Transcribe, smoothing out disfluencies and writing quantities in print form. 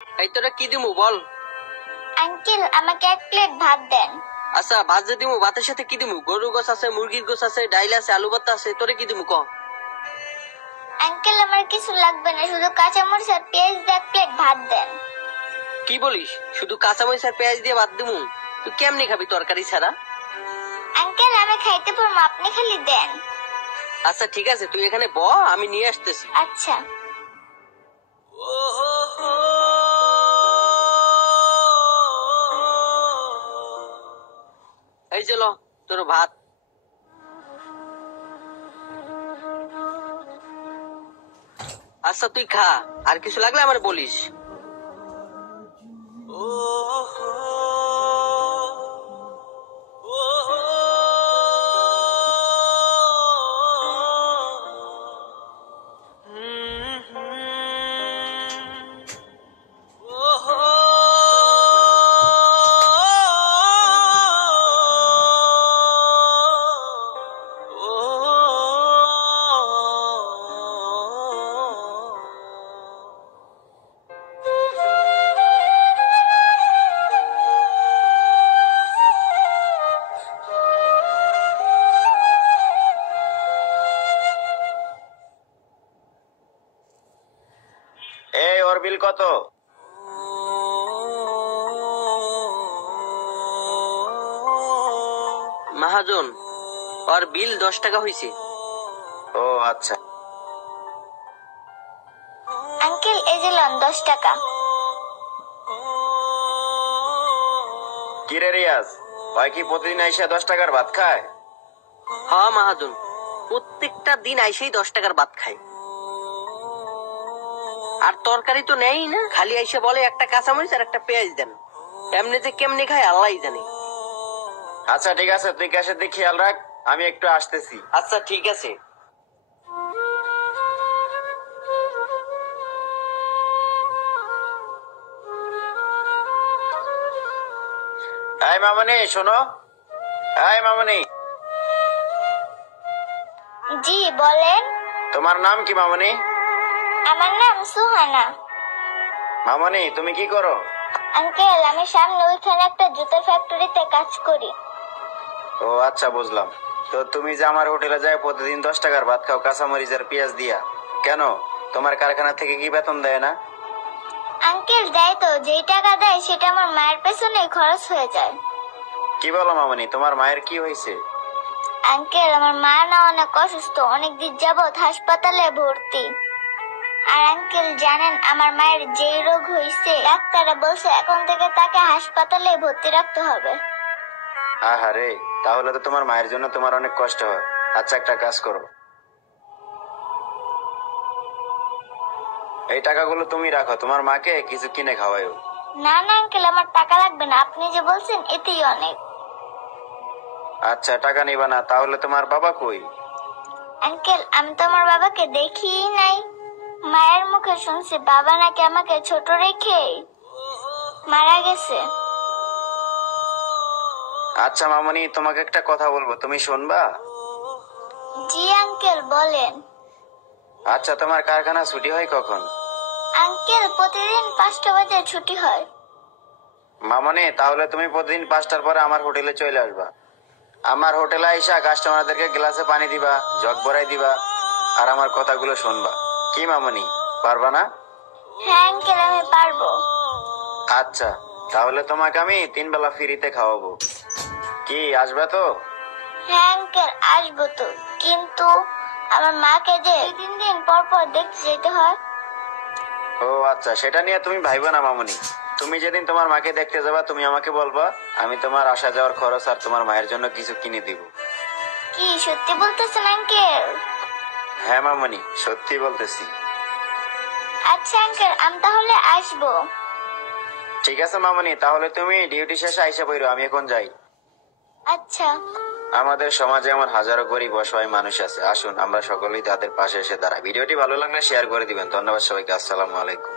এই তোরা কি দিমু বল? আঙ্কেল আমাকে 1 প্লেট ভাত দেন। আচ্ছা ভাত যে দিমু, ভাতের সাথে কি দিমু? গরুর গোছ আছে, মুরগির গোছ আছে, ডাইল আছে, আলু ভর্তা আছে, তোরে কি দিমু ক? আঙ্কেল আমার কিছু লাগবে না, শুধু কাঁচামরিচ আর পেঁয়াজ দিয়ে 1 প্লেট ভাত দেন। কি বলিস? শুধু কাঁচামরিচ আর পেঁয়াজ দিয়ে ভাত দিমু? তুই কেমনি খাবি তরকারি ছাড়া? আঙ্কেল আমি খাইতে পারবো, আপনি খালি দেন। আচ্ছা ঠিক আছে, তুই এখানে ব, আমি নিয়ে আসতেছি। আচ্ছা। এই যে ল তোর ভাত। আচ্ছা তুই খা, আর কিছু লাগলে আমার বলিস। এই ওর বিল কত? মহাজন, ওর বিল 10 টাকা হয়েছে। ও আচ্ছা। আঙ্কেল এই যে লন 10 টাকা। কিরে রিয়াজ, ভাই কি প্রতিদিন আইসা 10 টাকার ভাত খায়? হ্যাঁ মহাজন, প্রত্যেকটা দিন আইসেই 10 টাকার ভাত খায়। আর তরকারি তো নেই না, খালি আইসে বলে একটা কাঁচামরিচ আর একটা পেঁয়াজ দেন। এমনি যে কেমনি খায় আল্লাহই জানে। আচ্ছা ঠিক আছে, তুই ক্যাশের দিকে খেয়াল রাখ, আমি একটু আসতেছি। আচ্ছা ঠিক আছে। এই মামনি শোনো, এই মামনি। জি বলেন। তোমার নাম কি মামনি? আমার নাম সুহানা। মামনি তুমি কি করো? আঙ্কেল আমি সামনে ওইখানে একটা জুতার ফ্যাক্টরিতে কাজ করি। ও আচ্ছা বুঝলাম। তো তুমি যে আমার হোটেলে যায় প্রতিদিন 10 টাকার ভাত খাও কাঁচামরিচ আর পেঁয়াজ দিয়া, কেন তোমার কারখানা থেকে কি বেতন দেয় না? আঙ্কেল দেয় তো, যেই টাকা দেয় সেটা আমার মায়ের পেছনে খরচ হয়ে যায়। কি বলো মামনি, তোমার মায়ের কি হয়েছে? আঙ্কেল আমার মা না অনেক অসুস্থ, অনেকদিন যাবৎ হাসপাতালে ভর্তি। আর আঙ্কেল জানেন আমার মায়ের যেই রোগ হয়েছে, ডাক্তাররা বলছে এখন থেকে তাকে হাসপাতালে ভর্তি রাখতে হবে। আহারে, তাহলে তো তোমার মায়ের জন্য তোমার অনেক কষ্ট হয়। আচ্ছা একটা কাজ করো, এই টাকাগুলো তুমি রাখো, তোমার মাকে কিছু কিনে খাওয়াইও। না না আঙ্কেল আমার টাকা লাগবে না, আপনি যে বলছেন এতেই অনেক। আচ্ছা টাকা নিবা না, তাহলে তোমার বাবা কই? আঙ্কেল আমি তো আমার বাবাকে দেখিই নাই। মায়ের মুখে শুনছি বাবা নাকি আমাকে ছোট রেখে মারা গেছে। আচ্ছা মামনি, তোমাকে একটা কথা বলবো, তুমি শুনবা? জি আঙ্কেল বলেন। আচ্ছা তোমার কারখানা ছুটি হয় কখন? আঙ্কেল প্রতিদিন 5টা বাজে ছুটি হয়। মামনি তাহলে তুমি প্রতিদিন 5টার পরে আমার হোটেলে চলে আসবা। আমার হোটেলে আইসা কাস্টমারদেরকে গ্লাসে পানি দিবা, জগ ভরাই দিবা, আর আমার কথাগুলো শুনবা। কি মামনি, পারবা না? হ্যাঁ আঙ্কেল আমি পারবো। আচ্ছা তাহলে তোমাকে আমি 3 বেলা ফ্রিতে খাওয়াবো। কি আসবে তো? হ্যাঁ আঙ্কেল আসবো তো, কিন্তু আমার মাকে যে 2-3 দিন পর পর দেখতে যেতে হয়। ও আচ্ছা, সেটা নিয়ে তুমি ভাইবা না মামনি। তুমি যেদিন তোমার মাকে দেখতে যাবা তুমি আমাকে বলবা, আমি তোমার আসা যাওয়ার খরচ আর তোমার মায়ের জন্য কিছু কিনে দিব। কি সত্যি বলতেছেন আঙ্কেল? হ্যাঁ মামনি, সত্যি বলতেছি। আচ্ছা আঙ্কেল আমি তাহলে আসবো। ঠিক আছে মামনি, তাহলে তুমি ডিউটি শেষে আইসা পড়ো, আমি এখন যাই। আচ্ছা। আমাদের সমাজে এমন হাজারো গরিব অসহায় মানুষ আছে, আসুন আমরা সকলেই তাদের পাশে এসে দাঁড়াই। ভিডিওটি ভালো লাগলে শেয়ার করে দিবেন। ধন্যবাদ সবাইকে, আসসালামু আলাইকুম।